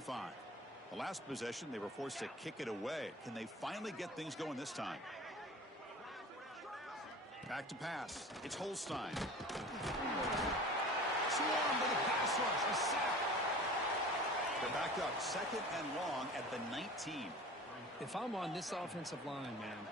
5. The last possession, they were forced to kick it away. Can they finally get things going this time? Back to pass. It's Holstein. Swarm with a pass rush. A sack. They're back up 2nd and long at the 19. If I'm on this offensive line, man,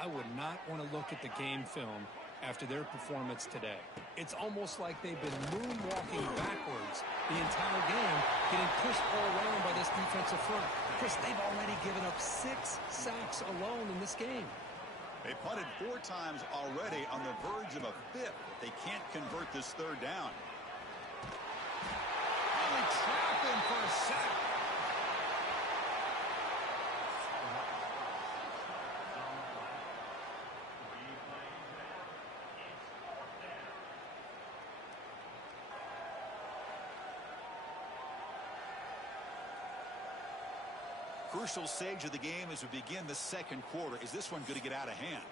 I would not want to look at the game film after their performance today. It's almost like they've been moonwalking backwards the entire game, getting pushed all around by this defensive front. Chris, they've already given up 6 sacks alone in this game. They punted 4 times already, on the verge of a 5th. They can't convert this 3rd down. Only trap him for a sack. Crucial stage of the game as we begin the 2nd quarter. Is this one going to get out of hand?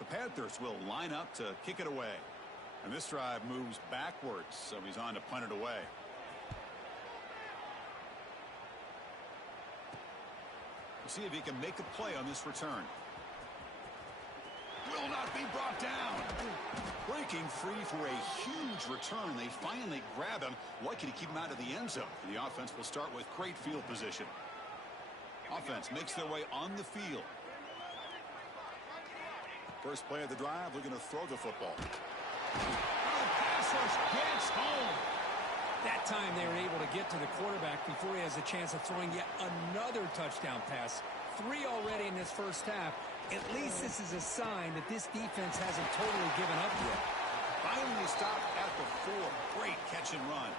The Panthers will line up to kick it away. And this drive moves backwards, so he's on to punt it away. We'll see if he can make a play on this return. Will not be brought down. Breaking free for a huge return. They finally grab him. Lucky to keep him out of the end zone. The offense will start with great field position. Offense makes their way on the field. First play of the drive, looking to throw the football. Pass rush gets home. That time they were able to get to the quarterback before he has a chance of throwing yet another touchdown pass. 3 already in this first half. At least this is a sign that this defense hasn't totally given up yet. Finally stopped at the 4. Great catch and run.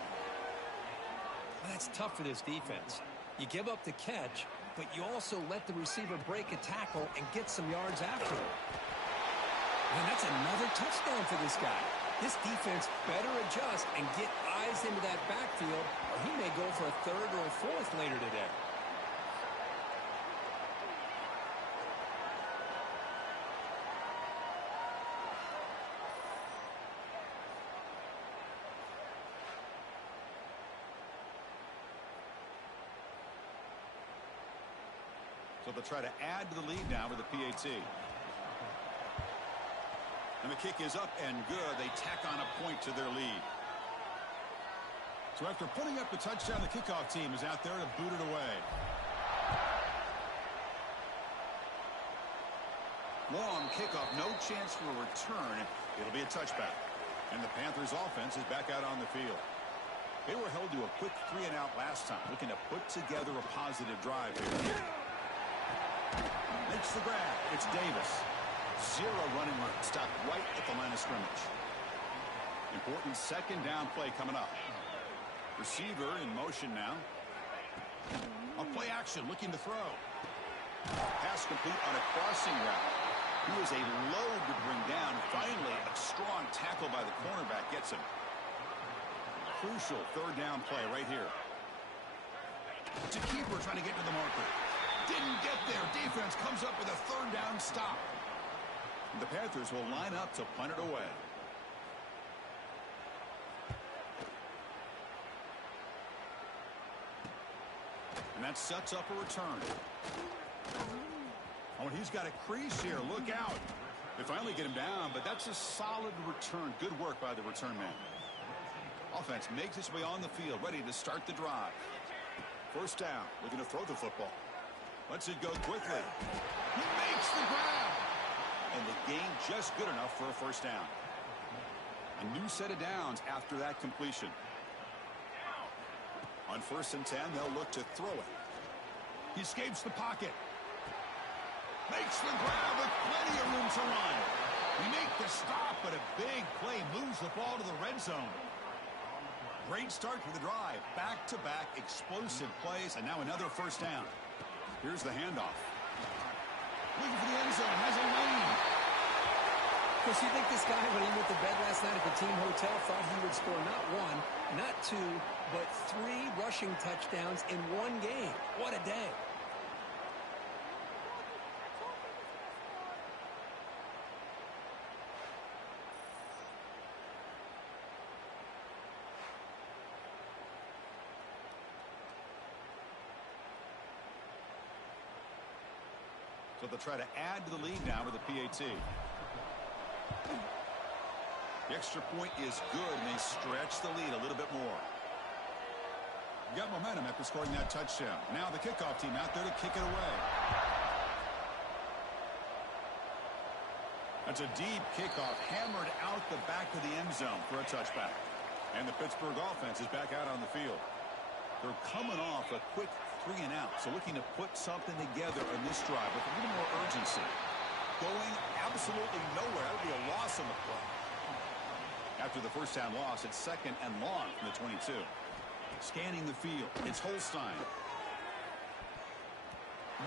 Well, that's tough for this defense. You give up the catch, but you also let the receiver break a tackle and get some yards after it. And that's another touchdown for this guy. This defense better adjust and get eyes into that backfield, or he may go for a 3rd or a 4th later today. So they'll try to add to the lead now with the PAT. And the kick is up and good. They tack on a point to their lead. So after putting up the touchdown, the kickoff team is out there to boot it away. Long kickoff, no chance for a return. It'll be a touchback. And the Panthers offense is back out on the field. They were held to a quick 3-and-out last time, looking to put together a positive drive here. Makes the grab. It's Davis. 0 running room. Stopped right at the line of scrimmage. Important 2nd down play coming up. Receiver in motion now. A play action looking to throw. Pass complete on a crossing route. He was a load to bring down. Finally, a strong tackle by the cornerback gets him. Crucial 3rd down play right here. It's a keeper trying to get to the marker. Didn't get there. Defense comes up with a 3rd down stop. The Panthers will line up to punt it away. And that sets up a return. Oh, and he's got a crease here. Look out. They finally get him down, but that's a solid return. Good work by the return man. Offense makes its way on the field, ready to start the drive. 1st down, looking to throw the football. Lets it go quickly. He makes the grab. And the gain just good enough for a 1st down. A new set of downs after that completion. On 1st and 10, they'll look to throw it. He escapes the pocket. Makes the grab with plenty of room to run. We make the stop, but a big play moves the ball to the red zone. Great start for the drive. Back-to-back explosive plays, and now another 1st down. Here's the handoff. Looking for the end zone. Has a lane. Of course, you think this guy, when he went to bed last night at the team hotel, thought he would score not 1, not 2, but 3 rushing touchdowns in 1 game. What a day. So they'll try to add to the lead now with a PAT. The extra point is good, and they stretch the lead a little bit more. Got momentum after scoring that touchdown. Now the kickoff team out there to kick it away. That's a deep kickoff, hammered out the back of the end zone for a touchback. And the Pittsburgh offense is back out on the field. They're coming off a quick 3-and-out, so looking to put something together on this drive with a little more urgency. Going absolutely nowhere. That would be a loss on the play. After the first down loss, it's 2nd and long from the 22. Scanning the field, it's Holstein.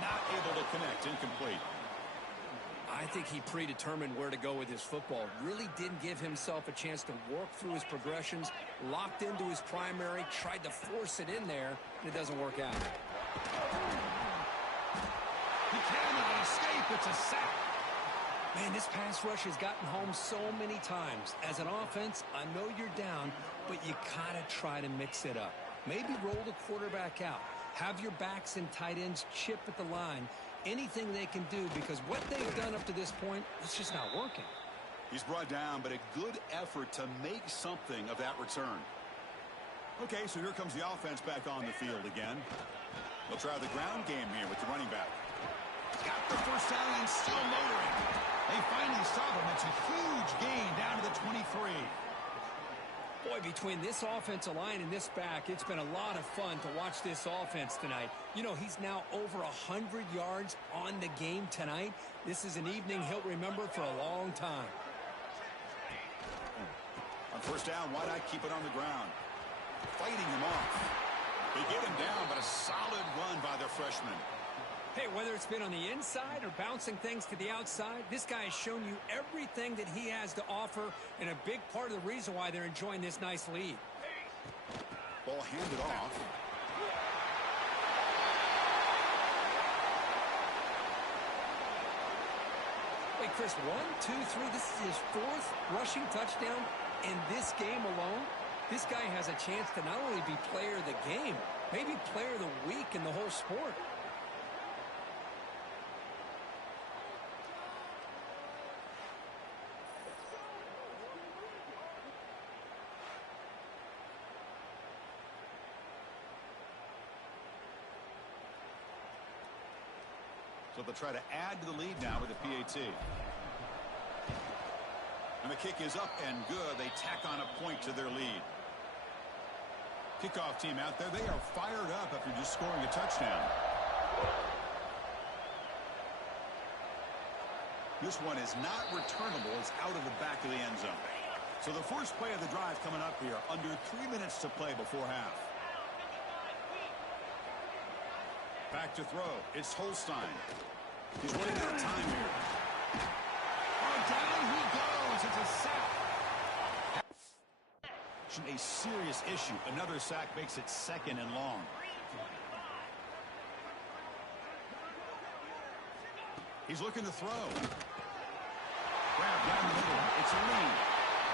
Not able to connect, incomplete. I think he predetermined where to go with his football. Really didn't give himself a chance to work through his progressions, locked into his primary, tried to force it in there, and it doesn't work out. He cannot escape, it's a sack. Man, this pass rush has gotten home so many times. As an offense, I know you're down, but you gotta try to mix it up. Maybe roll the quarterback out. Have your backs and tight ends chip at the line. Anything they can do, because what they've done up to this point, it's just not working. He's brought down, but a good effort to make something of that return. Okay, so here comes the offense back on the field again. They'll try the ground game here with the running back. Got the first down and still motoring. They finally stop him. It's a huge gain down to the 23. Boy, between this offensive line and this back, it's been a lot of fun to watch this offense tonight. You know, he's now over 100 yards on the game tonight. This is an evening he'll remember for a long time. On first down, why not keep it on the ground? Fighting him off. They get him down, but a solid run by their freshman. Hey, whether it's been on the inside or bouncing things to the outside, this guy has shown you everything that he has to offer, and a big part of the reason why they're enjoying this nice lead. Ball handed off. Wait, Chris, 1, 2, 3, this is his 4th rushing touchdown in this game alone. This guy has a chance to not only be player of the game, maybe player of the week in the whole sport. So they'll try to add to the lead now with a PAT. And the kick is up and good. They tack on a point to their lead. Kickoff team out there. They are fired up after just scoring a touchdown. This one is not returnable. It's out of the back of the end zone. So the first play of the drive coming up here. Under 3 minutes to play before half. Back to throw. It's Holstein. He's running out of time here. Oh, down he goes. It's a sack. A serious issue. Another sack makes it 2nd and long. He's looking to throw. Grab down the middle. It's a lead.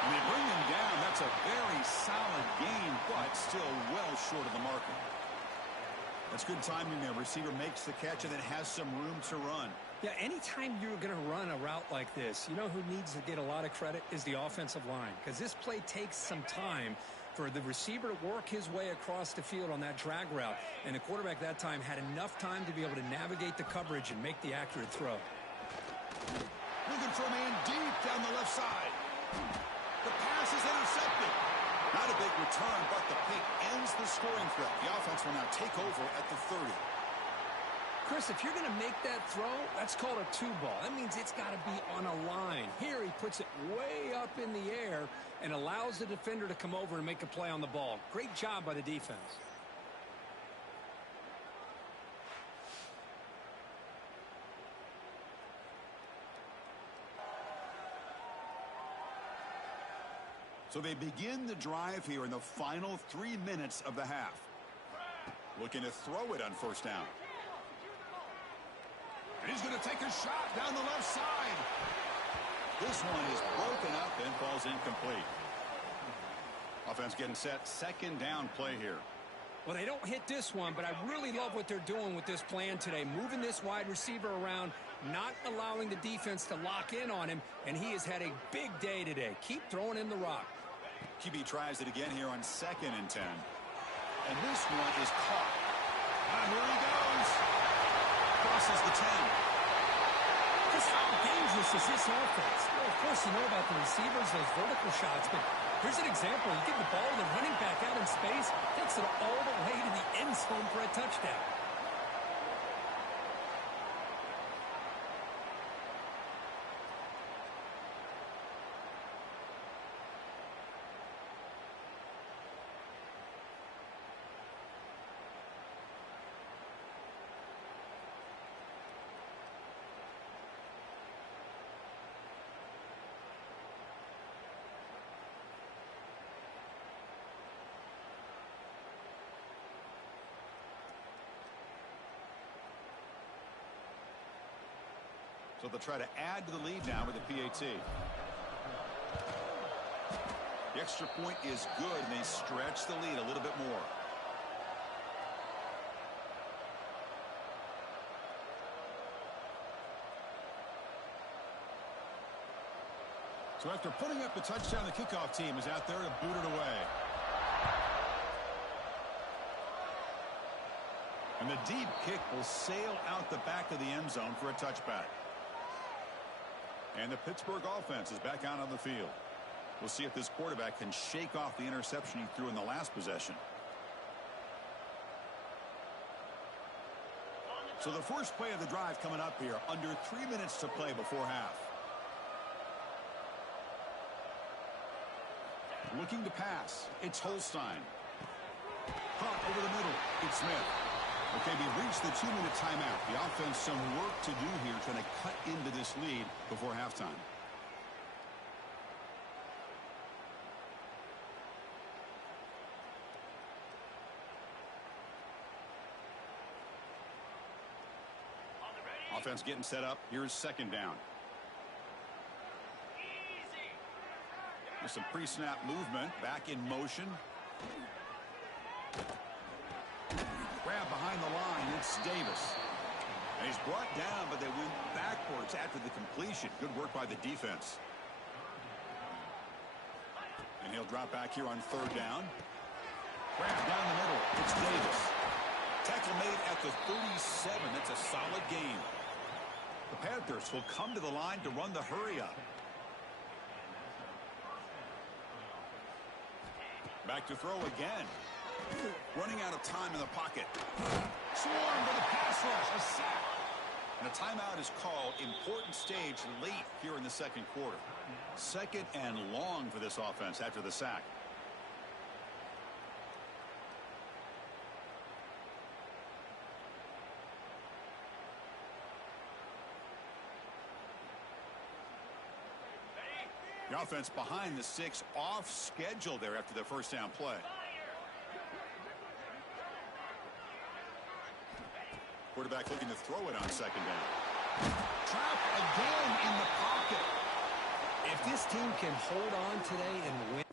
And they bring him down. That's a very solid gain, but still well short of the marker. That's good timing there. Receiver makes the catch and then has some room to run. Yeah, anytime you're going to run a route like this, you know who needs to get a lot of credit is the offensive line, because this play takes some time for the receiver to work his way across the field on that drag route, and the quarterback that time had enough time to be able to navigate the coverage and make the accurate throw. Looking for a man deep down the left side. The pass is intercepted. Not a big return, but the pick ends the scoring threat. The offense will now take over at the 30. Chris, if you're going to make that throw, that's called a 2-ball. That means it's got to be on a line. Here he puts it way up in the air and allows the defender to come over and make a play on the ball. Great job by the defense. So they begin the drive here in the final 3 minutes of the half. Looking to throw it on first down. And he's going to take a shot down the left side. This one is broken up and falls incomplete. Offense getting set. 2nd down play here. Well, they don't hit this one, but I really love what they're doing with this plan today. Moving this wide receiver around, not allowing the defense to lock in on him, and he has had a big day today. Keep throwing him the rock. QB tries it again here on 2nd and 10. And this one is caught. And here he goes. Crosses the 10. Just how dangerous is this offense? Well, of course, you know about the receivers, those vertical shots, but here's an example. You give the ball to the running back out in space, takes it all the way to the end zone for a touchdown. So they'll try to add to the lead now with the PAT. The extra point is good, and they stretch the lead a little bit more. So after putting up the touchdown, the kickoff team is out there to boot it away. And the deep kick will sail out the back of the end zone for a touchback. And the Pittsburgh offense is back out on the field. We'll see if this quarterback can shake off the interception he threw in the last possession. So the first play of the drive coming up here. Under 3 minutes to play before half. Looking to pass. It's Holstein. Caught over the middle. It's Smith. Okay, we've reached the 2-minute timeout. The offense some work to do here trying to cut into this lead before halftime. Offense getting set up. Here's 2nd down. There's some pre-snap movement. Back in motion. Grab behind the line. It's Davis. And he's brought down, but they went backwards after the completion. Good work by the defense. And he'll drop back here on 3rd down. Grab down the middle. It's Davis. Tackle made at the 37. That's a solid gain. The Panthers will come to the line to run the hurry up. Back to throw again. Running out of time in the pocket. Swarmed by the pass rush. A sack. And a timeout is called. Important stage late here in the 2nd quarter. 2nd and long for this offense after the sack. The offense behind the 6, off schedule there after the first down play. Quarterback looking to throw it on 2nd down. Trapped again in the pocket. If this team can hold on today and win.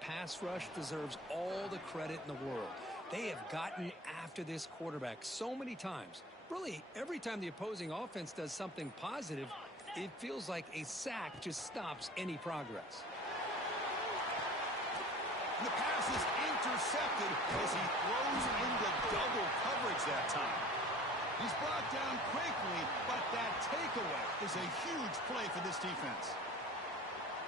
Pats pass rush deserves all the credit in the world. They have gotten after this quarterback so many times. Really, every time the opposing offense does something positive, it feels like a sack just stops any progress. The pass is intercepted as he throws into double coverage that time. He's brought down quickly, but that takeaway is a huge play for this defense.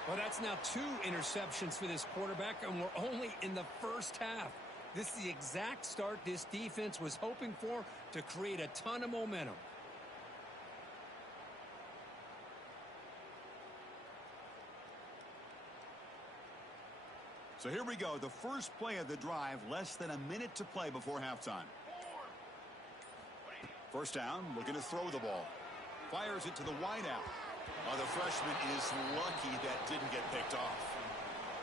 Well, that's now 2 interceptions for this quarterback, and we're only in the first half. This is the exact start this defense was hoping for to create a ton of momentum. So here we go, the first play of the drive, less than a minute to play before halftime. First down, looking to throw the ball. Fires it to the wideout. Oh, the freshman is lucky that didn't get picked off.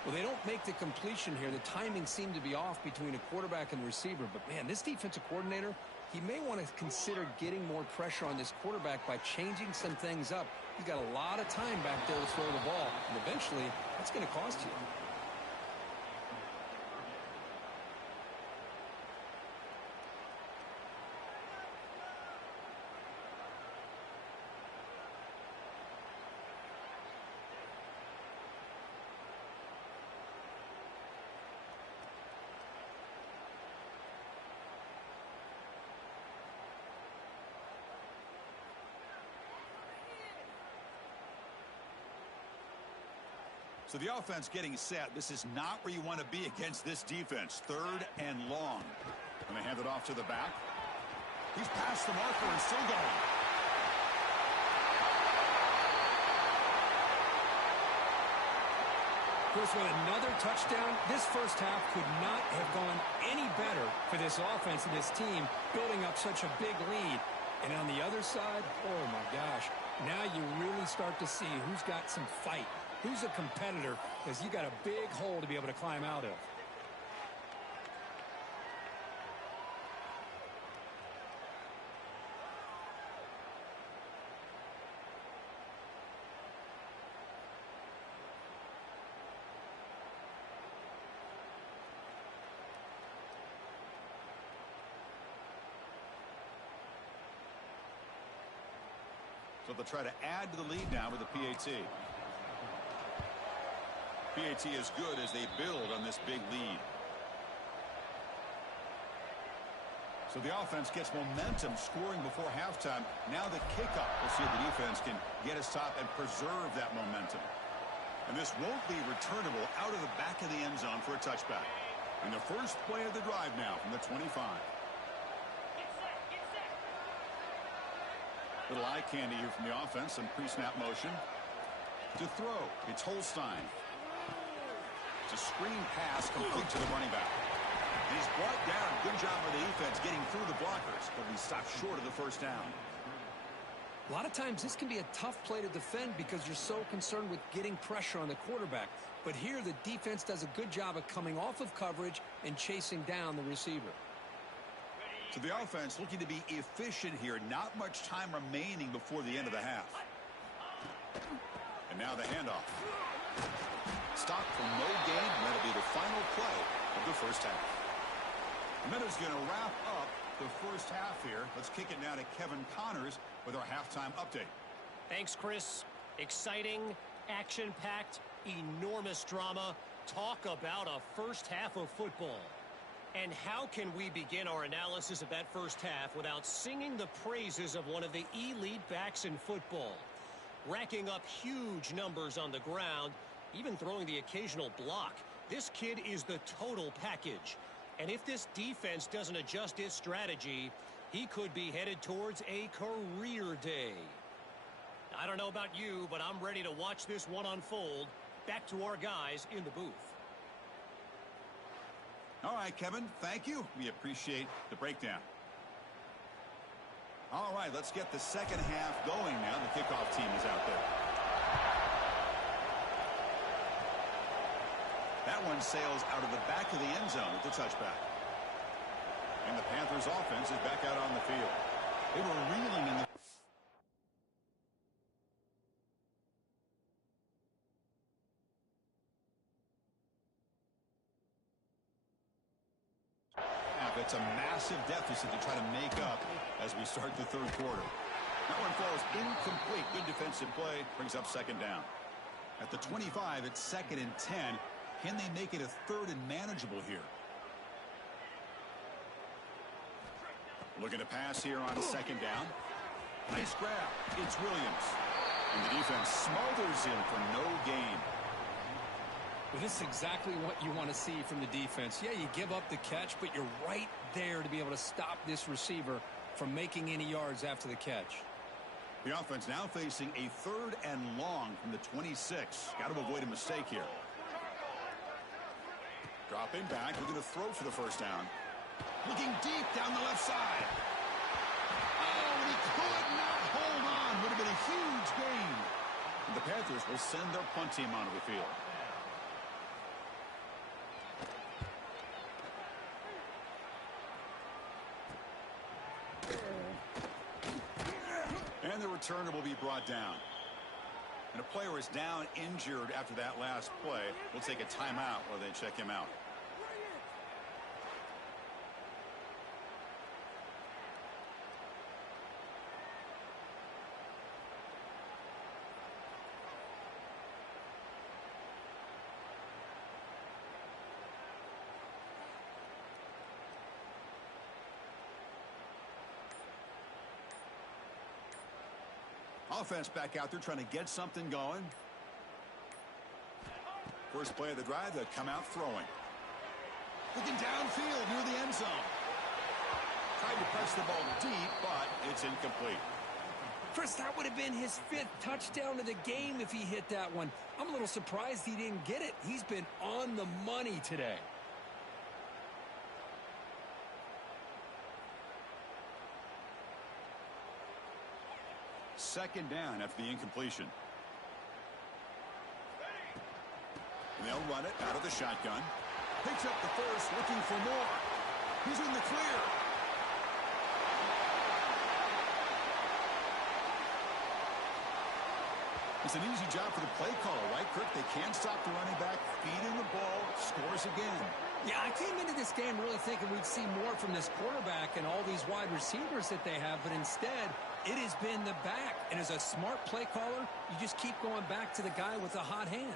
Well, they don't make the completion here. The timing seemed to be off between a quarterback and receiver. But, man, this defensive coordinator, he may want to consider getting more pressure on this quarterback by changing some things up. He's got a lot of time back there to throw the ball. And eventually, that's going to cost you. So the offense getting set. This is not where you want to be against this defense. 3rd and long. And they hand it off to the back. He's past the marker and still going. Chris, with another touchdown, this first half could not have gone any better for this offense and this team, building up such a big lead. And on the other side, oh my gosh, now you really start to see who's got some fight. Who's a competitor, because you got a big hole to be able to climb out of. So they'll try to add to the lead now with the PAT. PAT is good as they build on this big lead. So the offense gets momentum scoring before halftime. Now the kickoff. We'll see if the defense can get a stop and preserve that momentum. And this won't be returnable out of the back of the end zone for a touchback. And the first play of the drive now from the 25. Little eye candy here from the offense. Some pre-snap motion. To throw, it's Holstein. It's a screen pass complete to the running back. And he's brought down. Good job by the defense getting through the blockers, but he stopped short of the first down. A lot of times this can be a tough play to defend because you're so concerned with getting pressure on the quarterback. But here the defense does a good job of coming off of coverage and chasing down the receiver. So the offense looking to be efficient here. Not much time remaining before the end of the half. And now the handoff. Stop for no gain, and that'll be the final play of the first half. And that is going to wrap up the first half here. Let's kick it now to Kevin Connors with our halftime update. Thanks, Chris. Exciting, action-packed, enormous drama. Talk about a first half of football. And how can we begin our analysis of that first half without singing the praises of one of the elite backs in football? Racking up huge numbers on the ground, even throwing the occasional block. This kid is the total package. And if this defense doesn't adjust its strategy, he could be headed towards a career day. I don't know about you, but I'm ready to watch this one unfold. Back to our guys in the booth. All right, Kevin, thank you. We appreciate the breakdown. All right, let's get the second half going now. The kickoff team is out there. That one sails out of the back of the end zone with the touchback. And the Panthers offense is back out on the field. They were reeling in the It's a massive deficit to try to make up as we start the third quarter. That one falls incomplete. Good defensive play. Brings up second down. At the 25, it's 2nd and 10. Can they make it a 3rd and manageable here? Looking to pass here on 2nd down. Nice grab. It's Williams. And the defense smothers him for no gain. Well, this is exactly what you want to see from the defense. Yeah, you give up the catch, but you're right there to be able to stop this receiver from making any yards after the catch. The offense now facing a 3rd and long from the 26. Got to avoid a mistake here. Dropping back, looking to throw for the first down. Looking deep down the left side. Oh, and he could not hold on. Would have been a huge gain. And the Panthers will send their punt team onto the field. And the returner will be brought down. And a player is down injured after that last play. We'll take a timeout while they check him out. Offense back out there trying to get something going. First play of the drive, they come out throwing. Looking downfield near the end zone. Tried to press the ball deep, but it's incomplete. Chris, that would have been his 5th touchdown of the game if he hit that one. I'm a little surprised he didn't get it. He's been on the money today. Second down after the incompletion. And they'll run it out of the shotgun. Picks up the first, looking for more. He's in the clear. It's an easy job for the play caller, right, Kirk? They can't stop the running back, feed him the ball, scores again. Yeah, I came into this game really thinking we'd see more from this quarterback and all these wide receivers that they have, but instead, it has been the back. And as a smart play caller, you just keep going back to the guy with the hot hand.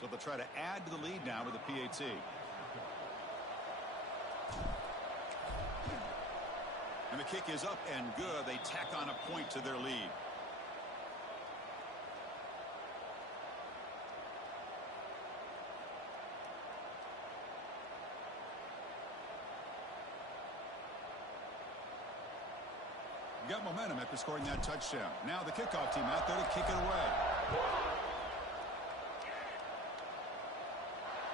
So they'll try to add to the lead now with the PAT. And the kick is up and good. They tack on a point to their lead. Got momentum after scoring that touchdown. Now the kickoff team out there to kick it away.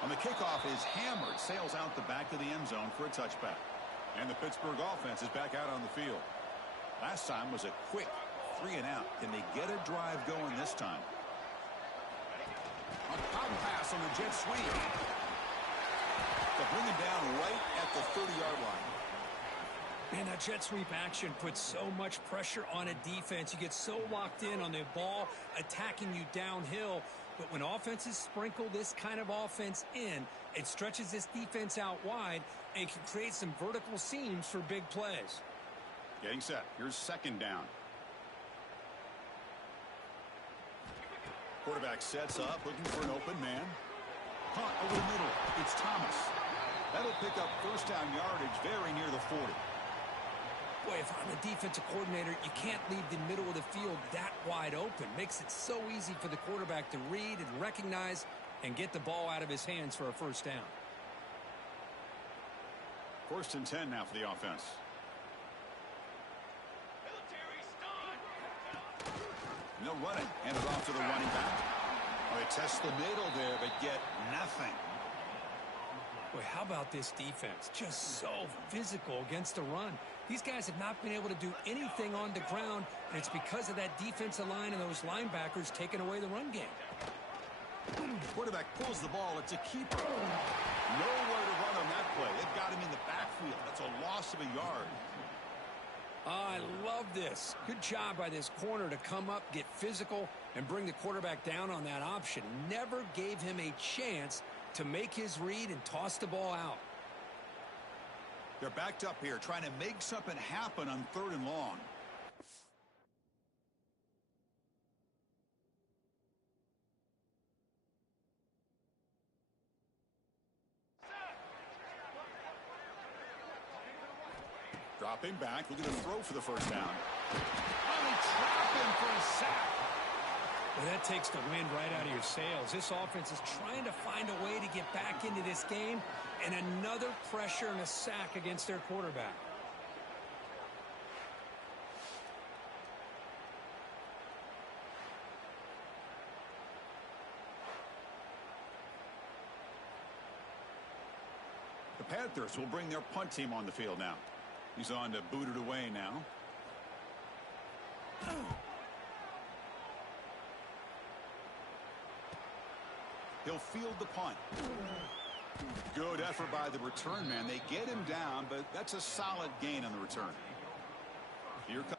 And the kickoff is hammered, sails out the back of the end zone for a touchback. And the Pittsburgh offense is back out on the field. Last time was a quick 3 and out. Can they get a drive going this time? A pop pass on the jet sweep. They'll bring him down right at the 30-yard line. Man, that jet sweep action puts so much pressure on a defense. You get so locked in on the ball attacking you downhill. But when offenses sprinkle this kind of offense in, it stretches this defense out wide and can create some vertical seams for big plays. Getting set. Here's second down. Quarterback sets up, looking for an open man. Punt over the middle. It's Thomas. That'll pick up first down yardage very near the 40. Boy, if I'm the defensive coordinator, you can't leave the middle of the field that wide open. Makes it so easy for the quarterback to read and recognize and get the ball out of his hands for a first down. 1st and 10 now for the offense. And they'll run it. Hand it off to the running back. Oh, they test the middle there, but get nothing. Boy, how about this defense? Just so physical against the run. These guys have not been able to do anything on the ground, and it's because of that defensive line and those linebackers taking away the run game. Quarterback pulls the ball. It's a keeper. Nowhere to run on that play. They've got him in the backfield. That's a loss of a yard. I love this. Good job by this corner to come up, get physical, and bring the quarterback down on that option. Never gave him a chance to make his read and toss the ball out. They're backed up here, trying to make something happen on 3rd and long. Dropping back, looking to throw for the first down. Finally trap him for a sack. Well, that takes the wind right out of your sails. This offense is trying to find a way to get back into this game, and another pressure and a sack against their quarterback. The Panthers will bring their punt team on the field now. He's on to boot it away now. He'll field the punt. Good effort by the return man. They get him down, but that's a solid gain on the return. Here comes.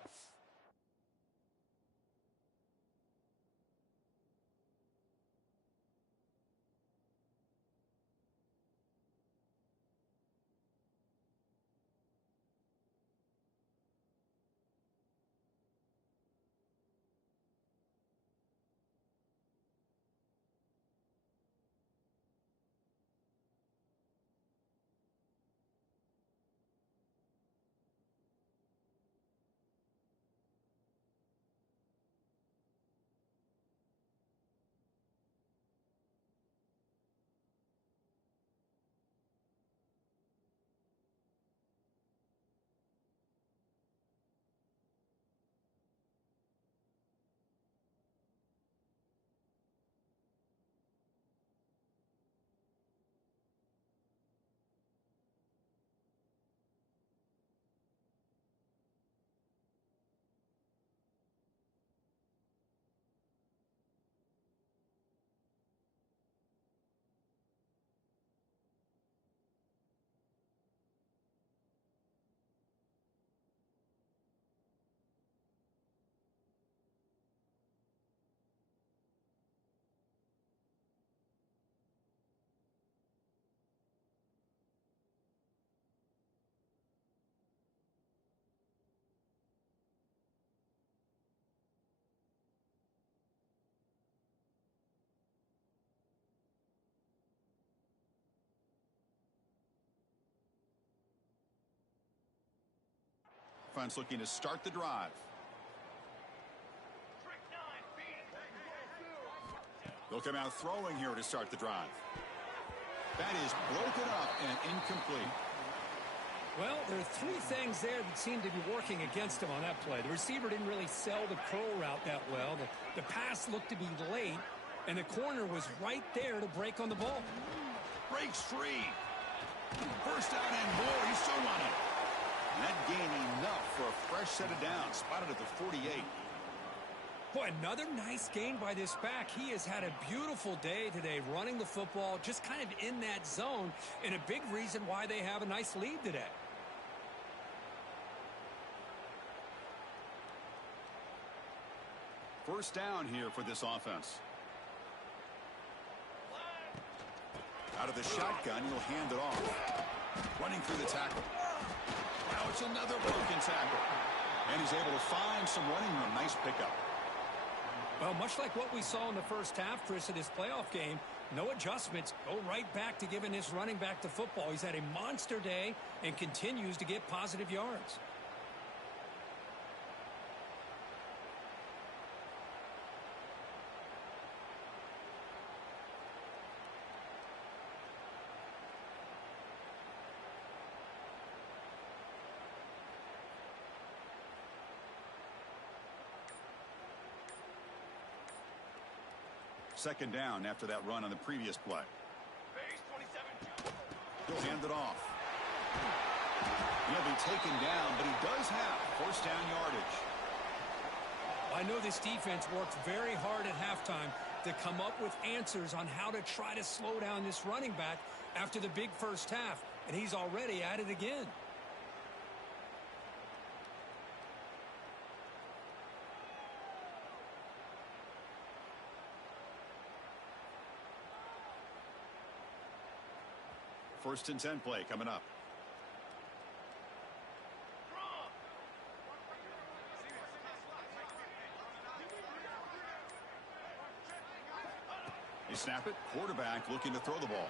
Offense looking to start the drive. They'll come out throwing here to start the drive. That is broken up and incomplete. Well, there are 3 things there that seem to be working against him on that play. The receiver didn't really sell the curl route that well. The pass looked to be late, and the corner was right there to break on the ball. Breaks free. First down and more. He's still running. And that gained enough for a fresh set of downs. Spotted at the 48. Boy, another nice gain by this back. He has had a beautiful day today running the football, just kind of in that zone, and a big reason why they have a nice lead today. First down here for this offense. Out of the shotgun, he'll hand it off. Running through the tackle. Now it's another broken tackle. And he's able to find some running room. Nice pickup. Well, much like what we saw in the first half, Chris, of this playoff game, no adjustments. Go right back to giving this running back the football. He's had a monster day and continues to get positive yards. Second down after that run on the previous play. He'll hand it off. He'll be taken down, but he does have first down yardage. I know this defense worked very hard at halftime to come up with answers on how to try to slow down this running back after the big first half, and he's already at it again. First and 10 play coming up. You snap it. Quarterback looking to throw the ball.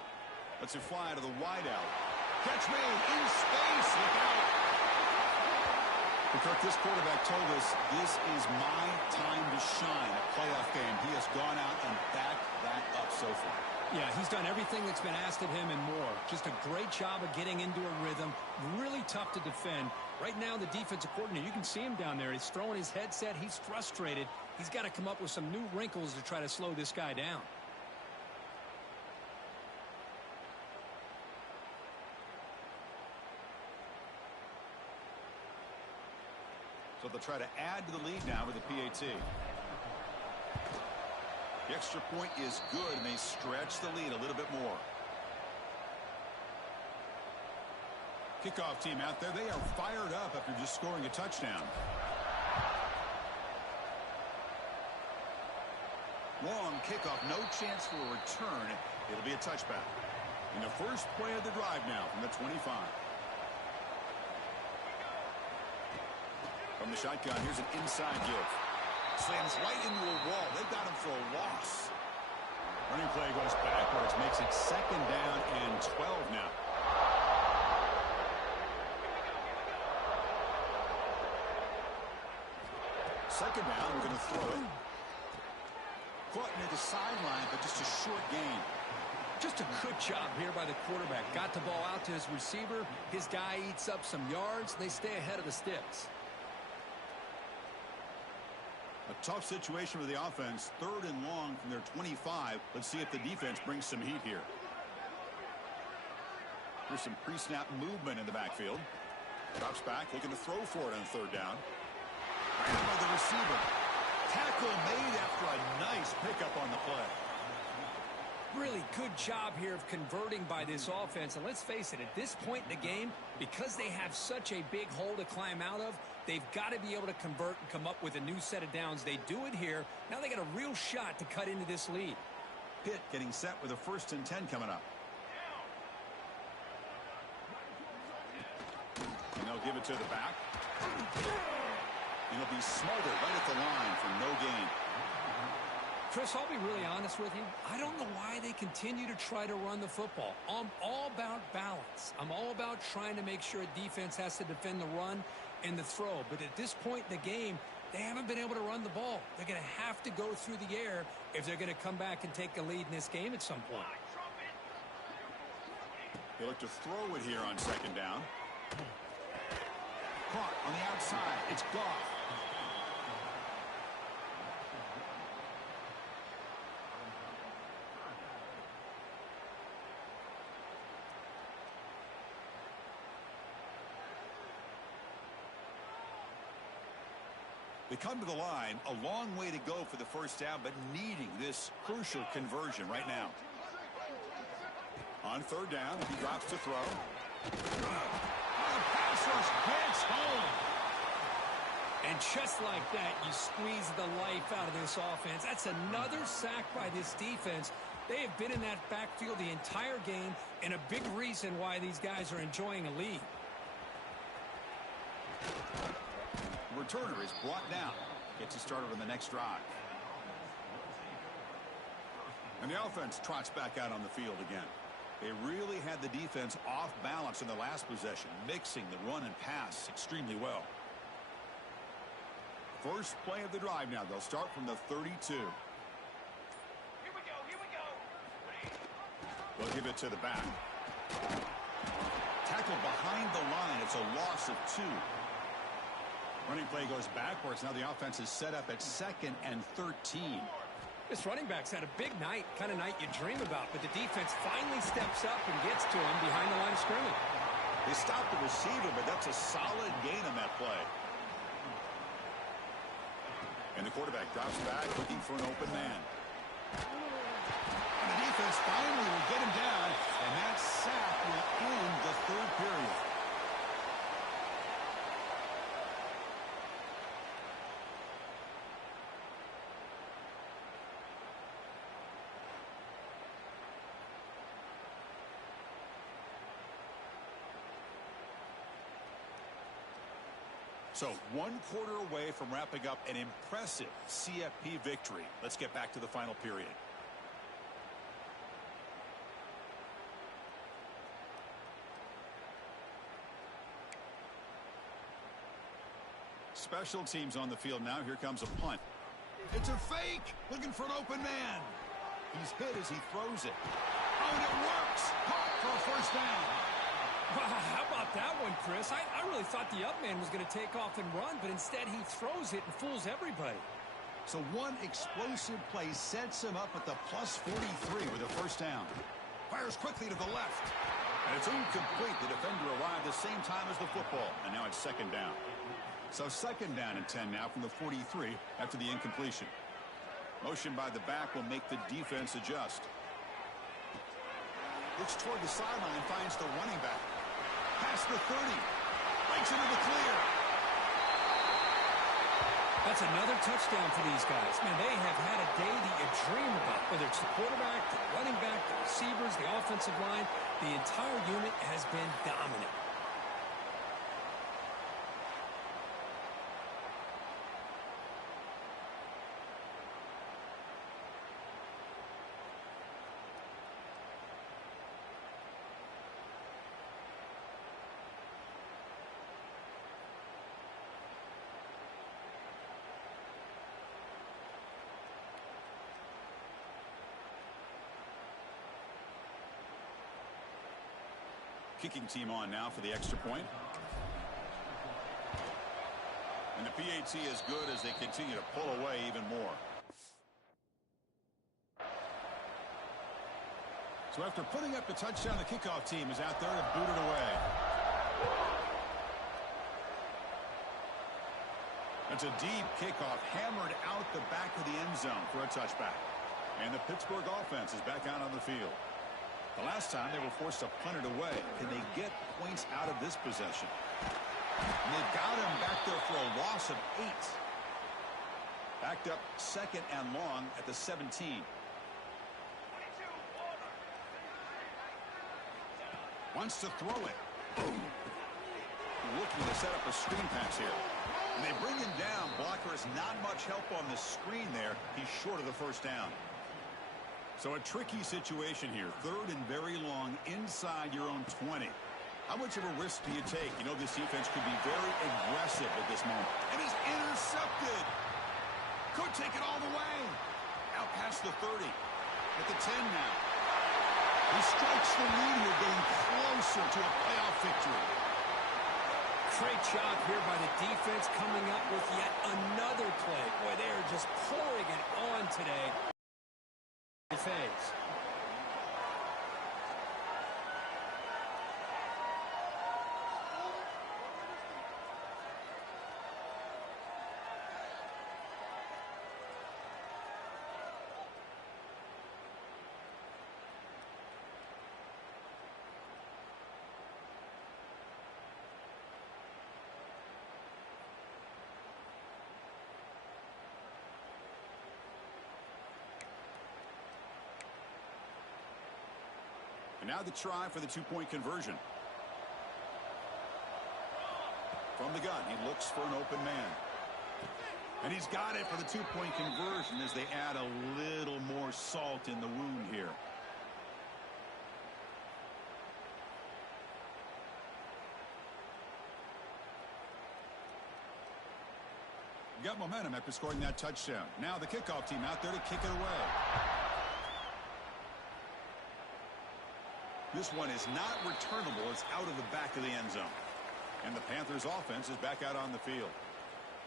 Lets it fly to the wide out. Catch made in space. Look out. Kirk, this quarterback told us this is my time to shine at playoff game. He has gone out and backed that up so far. Yeah, he's done everything that's been asked of him and more. Just a great job of getting into a rhythm. Really tough to defend. Right now, the defensive coordinator, you can see him down there. He's throwing his headset. He's frustrated. He's got to come up with some new wrinkles to try to slow this guy down. So they'll try to add to the lead now with the PAT. The extra point is good, and they stretch the lead a little bit more. Kickoff team out there. They are fired up after just scoring a touchdown. Long kickoff. No chance for a return. It'll be a touchback. In the first play of the drive now from the 25. From the shotgun, here's an inside give. Slams right into a wall. They've got him for a loss. Running play goes backwards, makes it second down and 12 now. Second down, we're going to throw it. Caught near the sideline, but just a short gain. Just a good job here by the quarterback. Got the ball out to his receiver. His guy eats up some yards. They stay ahead of the sticks. A tough situation with the offense. Third and long from their 25. Let's see if the defense brings some heat here. Here's some pre-snap movement in the backfield. Drops back, looking to throw for it on third down. Ran by the receiver. Tackle made after a nice pickup on the play. Really good job here of converting by this offense. And let's face it, at this point in the game, because they have such a big hole to climb out of, they've got to be able to convert and come up with a new set of downs. They do it here. Now they got a real shot to cut into this lead. Pitt getting set with a first and 10 coming up. And they'll give it to the back. And it'll be smothered right at the line for no gain. Chris, I'll be really honest with you. I don't know why they continue to try to run the football. I'm all about balance. I'm all about trying to make sure a defense has to defend the run and the throw. But at this point in the game, they haven't been able to run the ball. They're going to have to go through the air if they're going to come back and take a lead in this game at some point. They look to throw it here on second down. Caught on the outside. It's Goff. They come to the line, a long way to go for the first down, but needing this crucial conversion right now. On third down, he drops to throw. The pass rush gets home. And just like that, you squeeze the life out of this offense. That's another sack by this defense. They have been in that backfield the entire game, and a big reason why these guys are enjoying a lead. Returner is brought down. Gets you started on the next drive. And the offense trots back out on the field again. They really had the defense off balance in the last possession, mixing the run and pass extremely well. First play of the drive now. They'll start from the 32. Here we go. They'll give it to the back. Tackle behind the line. It's a loss of 2. Running play goes backwards. Now the offense is set up at second and 13. This running back's had a big night, kind of night you dream about, but the defense finally steps up and gets to him behind the line of scrimmage. They stopped the receiver, but that's a solid gain on that play. And the quarterback drops back looking for an open man. And the defense finally will get him down, and that sack will end the third period. So 1 quarter away from wrapping up an impressive CFP victory. Let's get back to the final period. Special teams on the field now. Here comes a punt. It's a fake. Looking for an open man. He's hit as he throws it. Oh, and it works. Caught for a first down. Wow, how about that one, Chris? I really thought the up man was going to take off and run, but instead he throws it and fools everybody. So one explosive play sets him up at the plus 43 with a first down. Fires quickly to the left. And it's incomplete. The defender arrived the same time as the football. And now it's second down. So second down and 10 now from the 43 after the incompletion. Motion by the back will make the defense adjust. Looks toward the sideline, finds the running back. Past the 30. Breaks into the clear. That's another touchdown for these guys. Man, they have had a day that you dream about. Whether it's the quarterback, the running back, the receivers, the offensive line, the entire unit has been dominant. Kicking team on now for the extra point. And the PAT is good as they continue to pull away even more. So after putting up the touchdown, the kickoff team is out there to boot it away. That's a deep kickoff hammered out the back of the end zone for a touchback. And the Pittsburgh offense is back out on the field. The last time they were forced to punt it away. Can they get points out of this possession? And they've got him back there for a loss of 8. Backed up second and long at the 17. Wants to throw it. Looking to set up a screen pass here. And they bring him down. Blocker has not much help on the screen there. He's short of the first down. So a tricky situation here. Third and very long inside your own 20. How much of a risk do you take? You know this defense could be very aggressive at this moment. And he's intercepted. Could take it all the way. Out past the 30. At the 10 now. He strikes the lead here, getting closer to a playoff victory. Great job here by the defense coming up with yet another play. Boy, they are just pouring it on today. Phase. Now the try for the two-point conversion. From the gun, he looks for an open man. And he's got it for the two-point conversion as they add a little more salt in the wound here. Got momentum after scoring that touchdown. Now the kickoff team out there to kick it away. This one is not returnable. It's out of the back of the end zone. And the Panthers offense is back out on the field.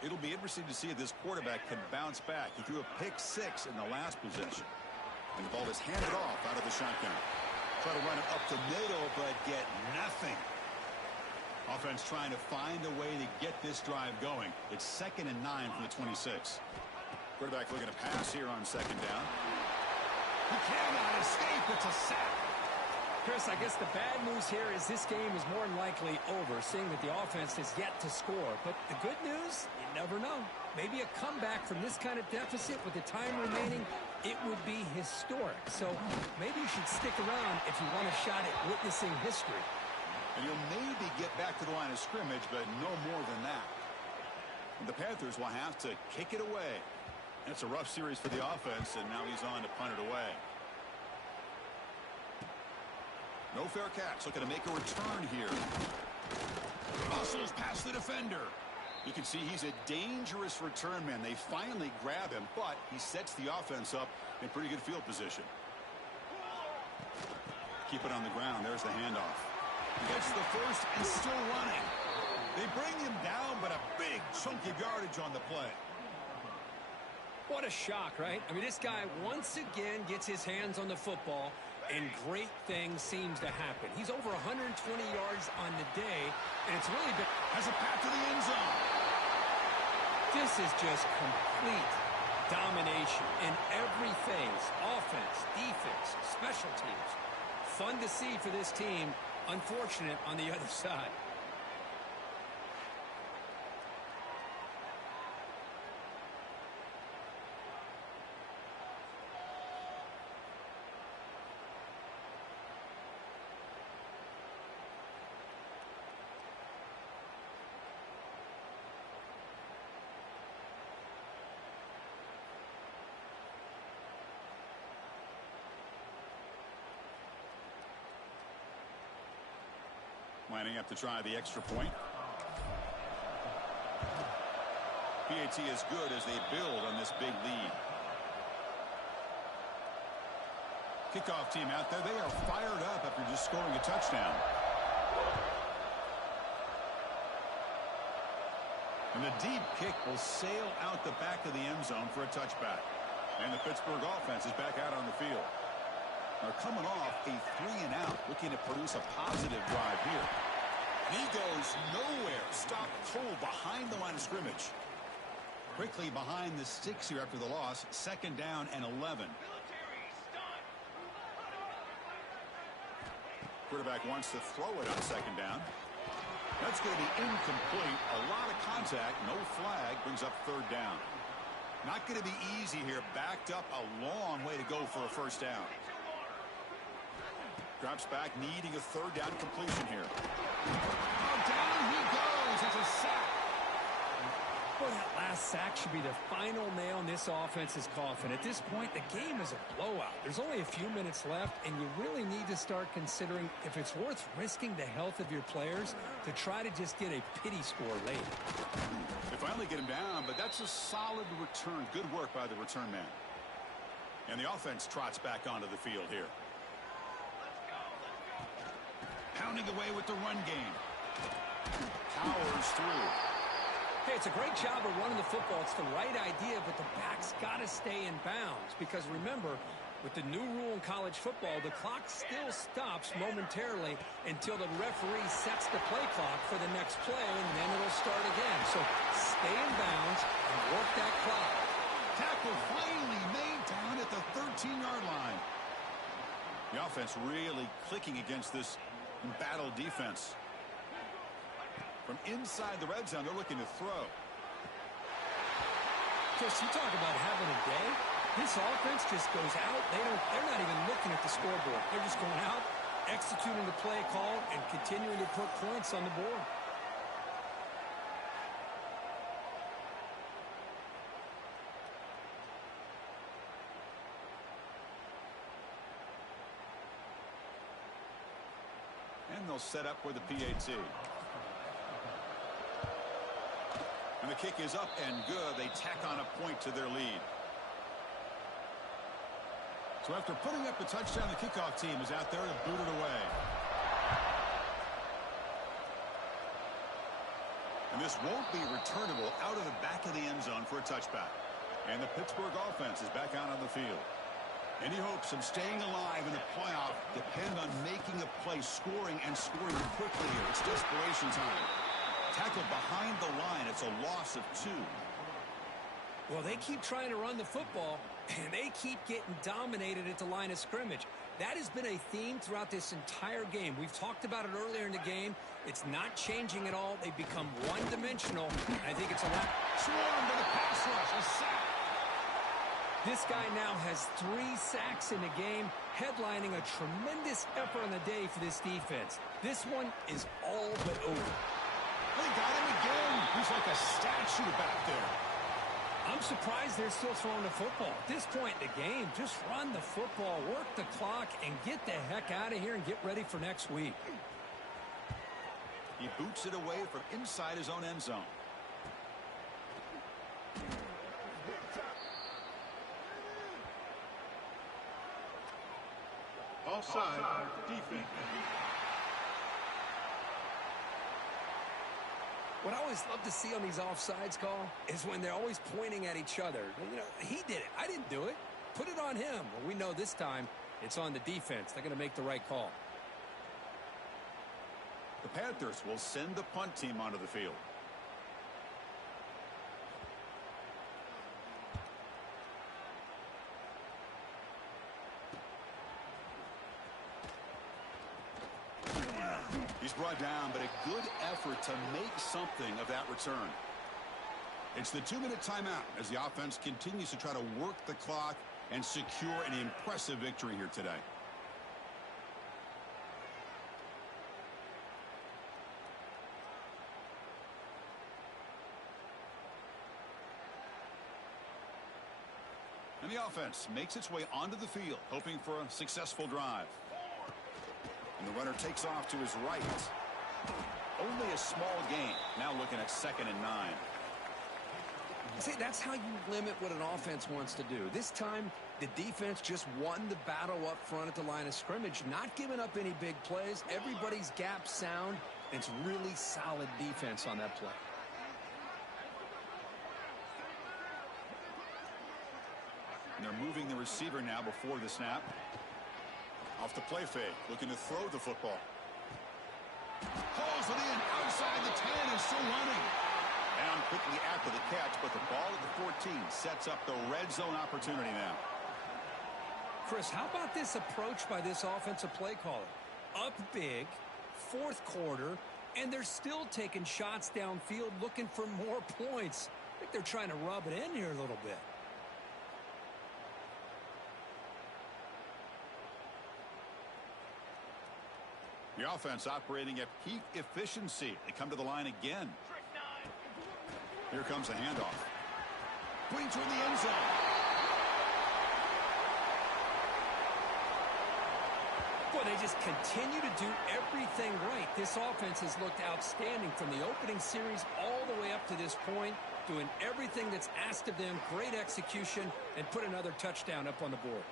It'll be interesting to see if this quarterback can bounce back. He threw a pick 6 in the last possession. And the ball is handed off out of the shotgun. Try to run it up the middle, but get nothing. Offense trying to find a way to get this drive going. It's 2nd and 9 from the 26. Quarterback looking to pass here on 2nd down. He cannot escape. It's a sack. Chris, I guess the bad news here is this game is more than likely over, seeing that the offense has yet to score. But the good news, you never know. Maybe a comeback from this kind of deficit with the time remaining, it would be historic. So maybe you should stick around if you want a shot at witnessing history. And you'll maybe get back to the line of scrimmage, but no more than that. And the Panthers will have to kick it away. That's a rough series for the offense, and now he's on to punt it away. No fair catch. Looking to make a return here. Muscles past the defender. You can see he's a dangerous return man. They finally grab him, but he sets the offense up in pretty good field position. Keep it on the ground. There's the handoff. Gets the first and still running. They bring him down, but a big chunk of yardage on the play. What a shock, right? I mean, this guy once again gets his hands on the football, and great things seems to happen. He's over 120 yards on the day, and it's really been... Has a path to the end zone. This is just complete domination in every phase. Offense, defense, special teams. Fun to see for this team. Unfortunate on the other side. Lining up to try the extra point. PAT is good as they build on this big lead. Kickoff team out there. They are fired up after just scoring a touchdown. And the deep kick will sail out the back of the end zone for a touchback. And the Pittsburgh offense is back out on the field. They're coming off a 3-and-out, looking to produce a positive drive here. And he goes nowhere. Stopped cold behind the line of scrimmage. Quickly behind the sticks here after the loss. 2nd down and 11. Quarterback wants to throw it on 2nd down. That's going to be incomplete. A lot of contact. No flag. Brings up 3rd down. Not going to be easy here. Backed up a long way to go for a 1st down. Drops back, needing a 3rd down completion here. Oh, down he goes. It's a sack. Boy, that last sack should be the final nail in this offense's coffin. At this point, the game is a blowout. There's only a few minutes left, and you really need to start considering if it's worth risking the health of your players to try to just get a pity score late. They finally get him down, but that's a solid return. Good work by the return man. And the offense trots back onto the field here. Pounding away with the run game. Powers through. Hey, it's a great job of running the football. It's the right idea, but the back's got to stay in bounds. Because remember, with the new rule in college football, the clock still stops momentarily until the referee sets the play clock for the next play, and then it'll start again. So stay in bounds and work that clock. Tackle finally made down at the 13-yard line. The offense really clicking against this embattled defense. From inside the red zone, they're looking to throw. Chris, you talk about having a day. This offense just goes out. They're not even looking at the scoreboard. They're just going out, executing the play call, and continuing to put points on the board. And they'll set up with the PAT. And the kick is up and good. They tack on a point to their lead. So after putting up the touchdown, the kickoff team is out there to boot it away. And this won't be returnable out of the back of the end zone for a touchback. And the Pittsburgh offense is back out on the field. Any hopes of staying alive in the playoff depend on making a play, scoring, and scoring quickly here. It's desperation time. Tackled behind the line. It's a loss of 2. Well, they keep trying to run the football, and they keep getting dominated at the line of scrimmage. That has been a theme throughout this entire game. We've talked about it earlier in the game. It's not changing at all. They've become one-dimensional. I think it's a lot. Swarm to the pass rush. A sack. This guy now has 3 sacks in the game, headlining a tremendous effort on the day for this defense. This one is all but over. They got him again. He's like a statue back there. I'm surprised they're still throwing the football. At this point in the game, just run the football, work the clock, and get the heck out of here and get ready for next week. He boots it away from inside his own end zone. Offside, defense. What I always love to see on these offsides call is when they're always pointing at each other. You know, he did it. I didn't do it. Put it on him. Well, we know this time it's on the defense. They're going to make the right call. The Panthers will send the punt team onto the field. He's brought down, but a good effort to make something of that return. It's the 2-minute timeout as the offense continues to try to work the clock and secure an impressive victory here today. And the offense makes its way onto the field, hoping for a successful drive. And the runner takes off to his right. Only a small gain. Now looking at 2nd and 9. See, that's how you limit what an offense wants to do. This time, the defense just won the battle up front at the line of scrimmage, not giving up any big plays. Everybody's gap sound. It's really solid defense on that play. And they're moving the receiver now before the snap. Off the play fake, looking to throw the football. Pulls it in outside the 10 and still running. Down quickly after the catch, but the ball at the 14 sets up the red zone opportunity now. Chris, how about this approach by this offensive play caller? Up big, 4th quarter, and they're still taking shots downfield looking for more points. I think they're trying to rub it in here a little bit. The offense operating at peak efficiency. They come to the line again. Here comes a handoff. Going toward the end zone. Boy, they just continue to do everything right. This offense has looked outstanding from the opening series all the way up to this point, doing everything that's asked of them, great execution, and put another touchdown up on the board.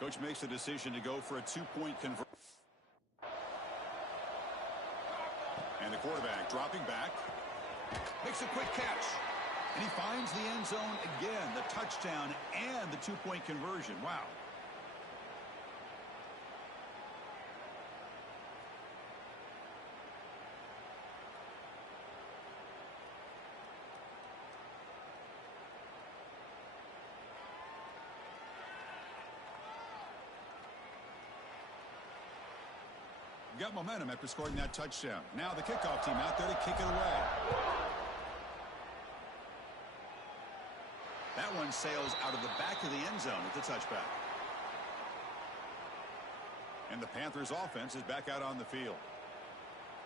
Coach makes the decision to go for a 2-point conversion. And the quarterback dropping back. Makes a quick catch. And he finds the end zone again. The touchdown and the 2-point conversion. Wow. Got momentum after scoring that touchdown. Now the kickoff team out there to kick it away. That one sails out of the back of the end zone at the touchback. And the Panthers offense is back out on the field.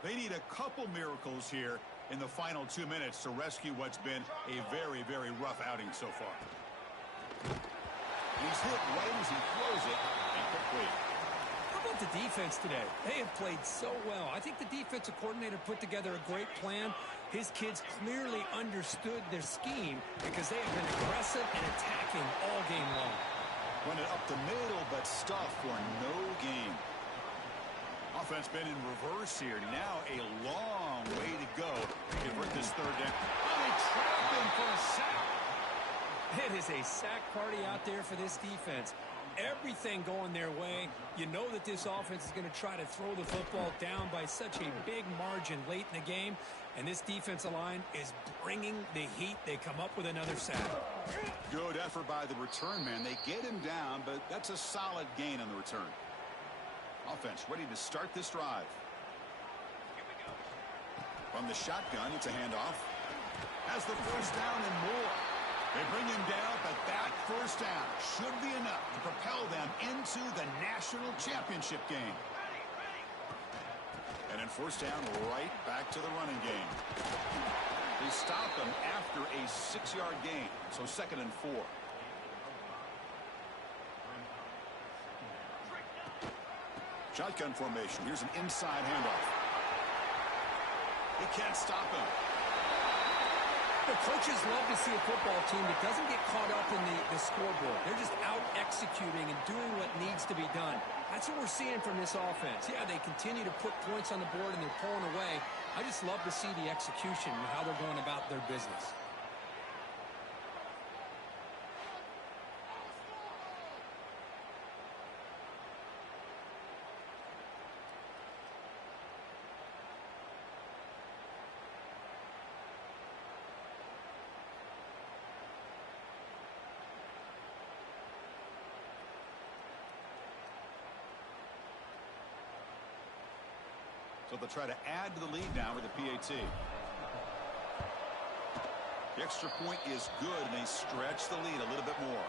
They need a couple miracles here in the final 2 minutes to rescue what's been a very, very rough outing so far. He's hit right as he throws it, and quickly. How about the defense today? They have played so well. I think the defensive coordinator put together a great plan. His kids clearly understood their scheme because they have been aggressive and attacking all game long. Run it up the middle, but stuff for no gain. Offense been in reverse here. Now a long way to go to convert this third down. Oh, they trapped him for a sack. It is a sack party out there for this defense. Everything going their way. You know that this offense is going to try to throw the football down by such a big margin late in the game. And this defensive line is bringing the heat. They come up with another sack. Good effort by the return man. They get him down, but that's a solid gain on the return. Offense ready to start this drive. From the shotgun, it's a handoff. Has the first down and more. They bring him down, but that first down should be enough to propel them into the national championship game. And then first down, right back to the running game. They stop him after a 6-yard gain, so 2nd and 4. Shotgun formation. Here's an inside handoff. He can't stop him. The coaches love to see a football team that doesn't get caught up in the scoreboard. They're just out executing and doing what needs to be done. That's what we're seeing from this offense. Yeah, they continue to put points on the board and they're pulling away. I just love to see the execution and how they're going about their business. So they'll try to add to the lead now with the PAT. The extra point is good, and they stretch the lead a little bit more.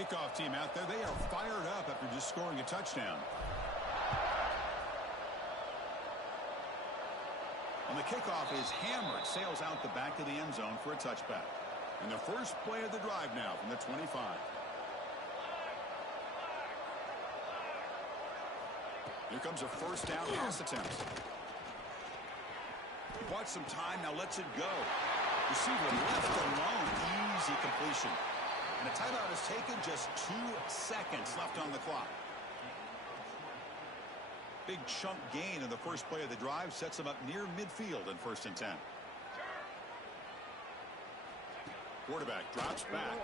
Kickoff team out there. They are fired up after just scoring a touchdown. On the kickoff is hammered. Sails out the back of the end zone for a touchback. And the first play of the drive now from the 25. Here comes a first down pass attempt. He bought some time, now lets it go. Receiver left alone, easy completion. And a timeout is taken, just 2 seconds left on the clock. Big chunk gain in the first play of the drive sets him up near midfield in 1st and 10. Quarterback drops back.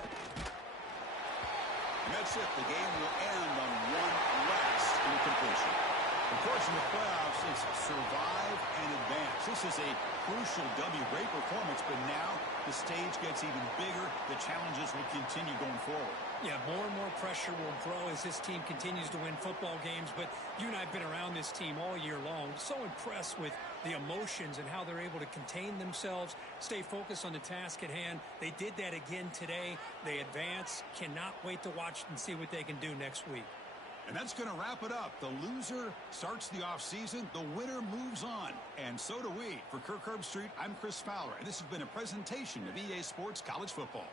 And that's it. The game will end on one last incompletion. Of course, in the playoffs, it's survive and advance. This is a crucial W. Great performance, but now the stage gets even bigger. The challenges will continue going forward. Yeah, more and more pressure will grow as this team continues to win football games. But you and I have been around this team all year long. So impressed with the emotions and how they're able to contain themselves, stay focused on the task at hand. They did that again today. They advance. Cannot wait to watch and see what they can do next week. And that's going to wrap it up. The loser starts the offseason. The winner moves on. And so do we. For Kirk Herbstreit, I'm Chris Fowler. And this has been a presentation of EA Sports College Football.